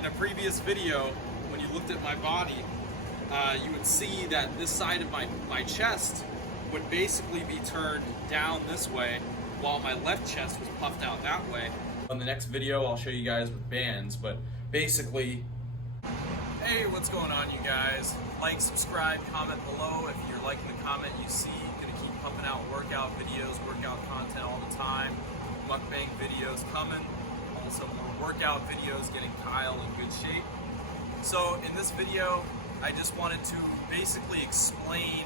In a previous video, when you looked at my body, you would see that this side of my chest would basically be turned down this way, while my left chest was puffed out that way. On the next video, I'll show you guys with bands, but basically... Hey, what's going on, you guys? Like, subscribe, comment below. If you're liking the comment you see, gonna keep pumping out workout videos, workout content all the time. Mukbang videos coming. Also more workout videos, getting Kyle in good shape. So in this video, I just wanted to basically explain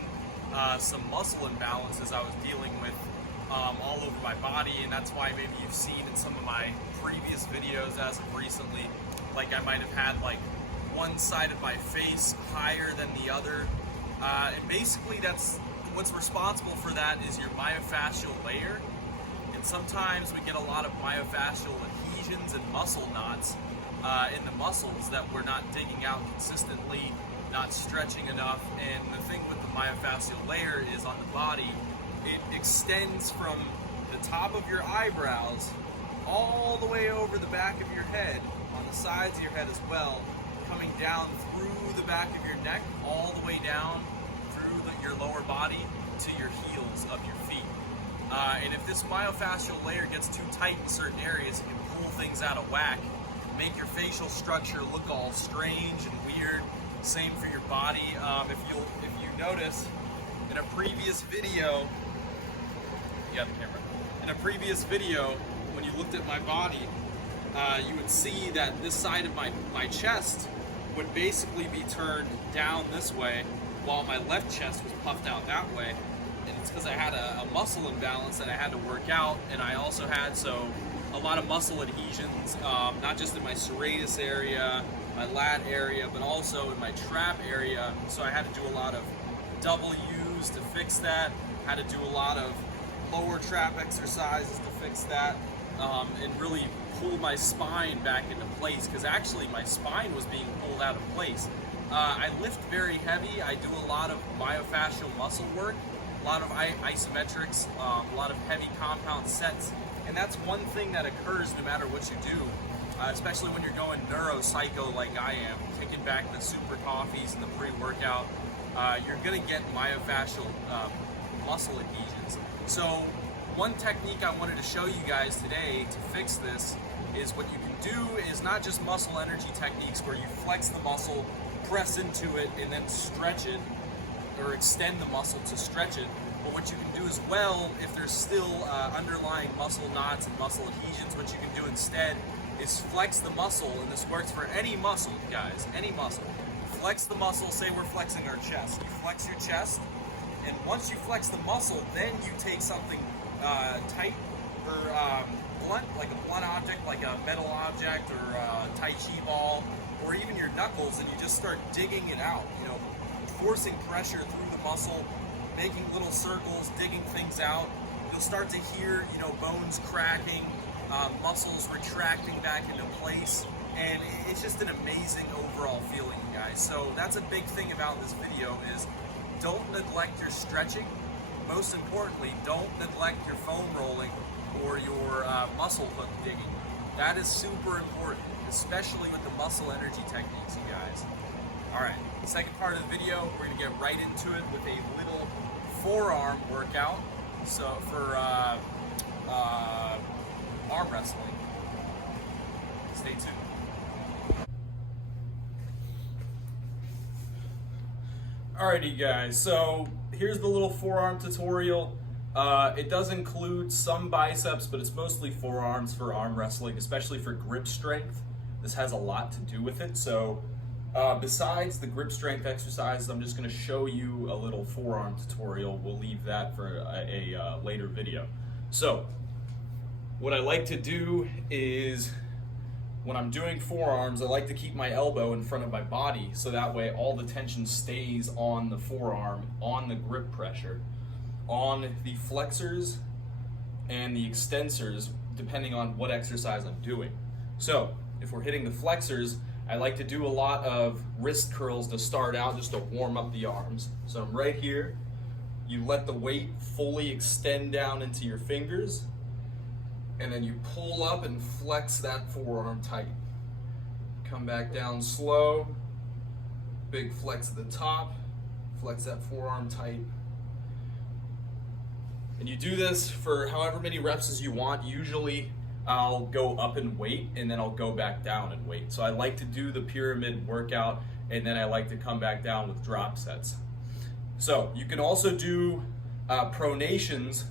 some muscle imbalances I was dealing with all over my body, and that's why maybe you've seen in some of my previous videos as of recently, like I might have had like one side of my face higher than the other, and basically that's what's responsible for that is your myofascial layer. And sometimes we get a lot of myofascial adhesions and muscle knots in the muscles that we're not digging out consistently, not stretching enough. And the thing with the myofascial layer is on the body, it extends from the top of your eyebrows all the way over the back of your head, on the sides of your head as well, coming down through the back of your neck, all the way down through your lower body to your heels of your feet. And if this myofascial layer gets too tight in certain areas, it can pull things out of whack, make your facial structure look all strange and weird. Same for your body. If you notice, in a previous video, you got the camera. In a previous video, when you looked at my body, you would see that this side of my chest would basically be turned down this way, while my left chest was puffed out that way. And it's because I had a muscle imbalance that I had to work out, and I also had a lot of muscle adhesions, not just in my serratus area, my lat area, but also in my trap area. So I had to do a lot of W's to fix that, had to do a lot of lower trap exercises to fix that, and really pull my spine back into place, because actually my spine was being pulled out of place. I lift very heavy, I do a lot of myofascial muscle work, a lot of isometrics, a lot of heavy compound sets, and that's one thing that occurs no matter what you do, especially when you're going neuropsycho like I am, kicking back the super coffees and the pre-workout. You're going to get myofascial muscle adhesions. So one technique I wanted to show you guys today to fix this is what you can do is not just muscle energy techniques where you flex the muscle, press into it, and then stretch it, or extend the muscle to stretch it. But what you can do as well, if there's still underlying muscle knots and muscle adhesions, what you can do instead is flex the muscle, and this works for any muscle, guys, any muscle. Flex the muscle, say we're flexing our chest. You flex your chest, and once you flex the muscle, then you take something tight or blunt, like a blunt object, like a metal object or a Tai Chi ball, or even your knuckles, and you just start digging it out, forcing pressure through the muscle, making little circles, digging things out. You'll start to hear, bones cracking, muscles retracting back into place, and it's just an amazing overall feeling, you guys. So that's a big thing about this video is don't neglect your stretching. Most importantly, don't neglect your foam rolling or your muscle hook digging. That is super important, especially with the muscle energy techniques, you guys. All right, second part of the video, we're gonna get right into it with a little forearm workout. So for arm wrestling. Stay tuned. Alrighty guys, so here's the little forearm tutorial. It does include some biceps, but it's mostly forearms for arm wrestling, especially for grip strength. This has a lot to do with it. So besides the grip strength exercises, I'm just going to show you a little forearm tutorial. We'll leave that for a later video. So what I like to do is when I'm doing forearms, I like to keep my elbow in front of my body so that way all the tension stays on the forearm, on the grip pressure, on the flexors and the extensors, depending on what exercise I'm doing. So if we're hitting the flexors, I like to do a lot of wrist curls to start out, just to warm up the arms. So I'm right here. You let the weight fully extend down into your fingers, and then you pull up and flex that forearm tight. come back down slow. Big flex at the top, flex that forearm tight. And you do this for however many reps as you want. Usually I'll go up in weight and then I'll go back down in weight. So I like to do the pyramid workout and then I like to come back down with drop sets. So you can also do pronations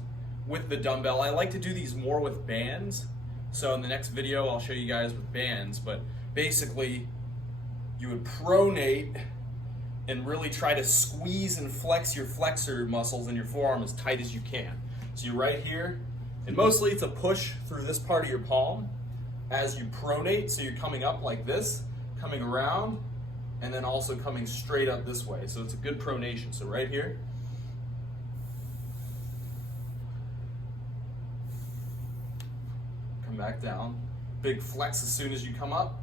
with the dumbbell. I like to do these more with bands. So in the next video I'll show you guys with bands, but basically you would pronate and really try to squeeze and flex your flexor muscles in your forearm as tight as you can. So you're right here, and mostly it's a push through this part of your palm as you pronate. So you're coming up like this, coming around, and then also coming straight up this way. So it's a good pronation. So right here, come back down, big flex as soon as you come up,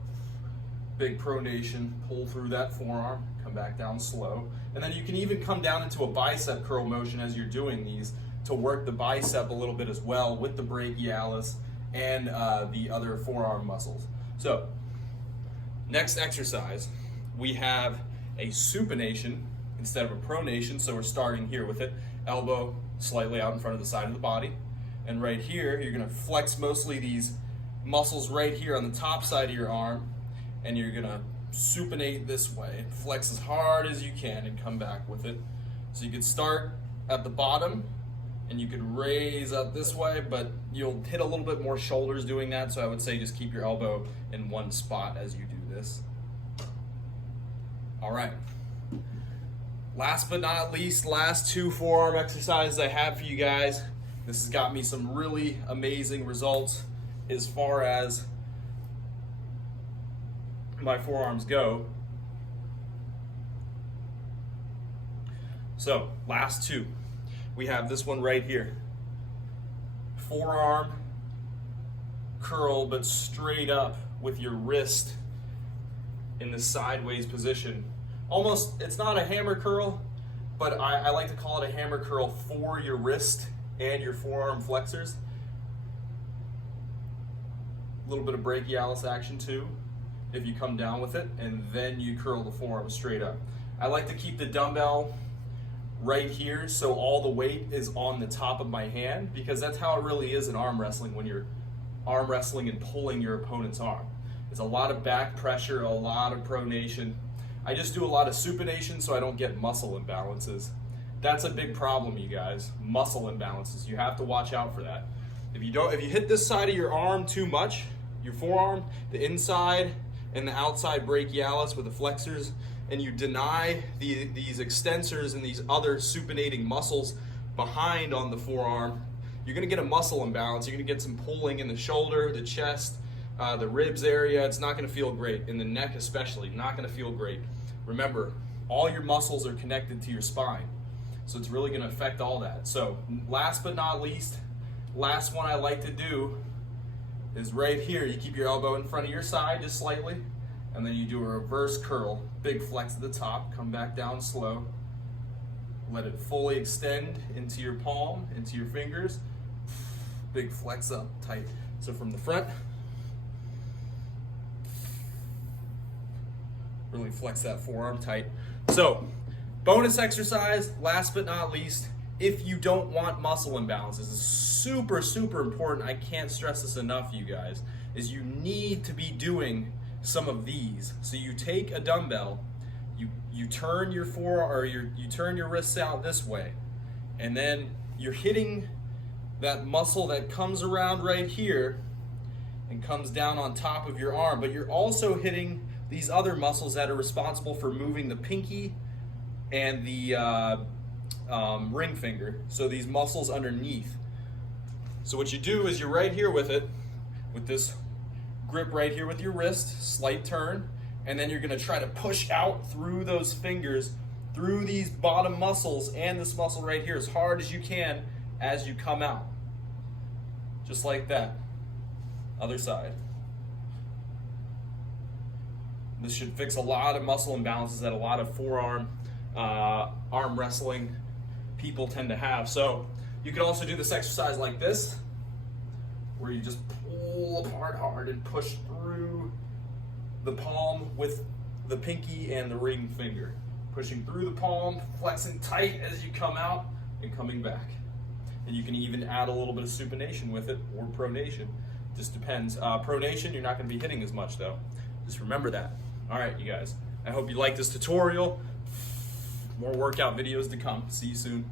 big pronation, pull through that forearm, come back down slow. And then you can even come down into a bicep curl motion as you're doing these to work the bicep a little bit as well with the brachialis and the other forearm muscles. So next exercise, we have a supination instead of a pronation. So we're starting here with it, elbow slightly out in front of the side of the body. And right here, you're gonna flex mostly these muscles right here on the top side of your arm, and you're gonna supinate this way. Flex as hard as you can and come back with it. So you could start at the bottom and you could raise up this way, but you'll hit a little bit more shoulders doing that. So I would say just keep your elbow in one spot as you do this. All right. Last but not least, last two forearm exercises I have for you guys. This has got me some really amazing results as far as my forearms go. So last two, we have this one right here. Forearm curl, but straight up with your wrist in the sideways position. Almost, it's not a hammer curl, but I like to call it a hammer curl for your wrist and your forearm flexors. A little bit of brachialis action too, if you come down with it, and then you curl the forearm straight up. I like to keep the dumbbell right here so all the weight is on the top of my hand, because that's how it really is in arm wrestling when you're arm wrestling and pulling your opponent's arm. It's a lot of back pressure, a lot of pronation. I just do a lot of supination so I don't get muscle imbalances. That's a big problem, you guys, muscle imbalances. You have to watch out for that. If you hit this side of your arm too much, your forearm, the inside and the outside brachialis with the flexors, and you deny these extensors and these other supinating muscles behind on the forearm, you're gonna get a muscle imbalance. You're gonna get some pulling in the shoulder, the chest, the ribs area. It's not gonna feel great. In the neck especially, not gonna feel great. Remember, all your muscles are connected to your spine, so it's really gonna affect all that. So last but not least, last one I like to do is right here. You keep your elbow in front of your side just slightly, and then you do a reverse curl. Big flex at the top, come back down slow. Let it fully extend into your palm, into your fingers. Big flex up, tight. So from the front, really flex that forearm tight. So bonus exercise, last but not least, if you don't want muscle imbalances, is super, super important. I can't stress this enough, you guys, is you need to be doing some of these. So you take a dumbbell, you turn your you turn your wrists out this way, and then you're hitting that muscle that comes around right here and comes down on top of your arm, but you're also hitting these other muscles that are responsible for moving the pinky and the ring finger. So these muscles underneath. So what you do is you're right here with it, with this grip right here with your wrist, slight turn, and then you're gonna try to push out through those fingers, through these bottom muscles and this muscle right here as hard as you can as you come out. Just like that. Other side. This should fix a lot of muscle imbalances that a lot of forearm arm wrestling people tend to have. So you can also do this exercise like this, where you just pull apart hard and push through the palm with the pinky and the ring finger. Pushing through the palm, flexing tight as you come out, and coming back. And you can even add a little bit of supination with it, or pronation. Just depends. Pronation, you're not going to be hitting as much though. Just remember that. All right, you guys. I hope you like this tutorial. More workout videos to come. See you soon.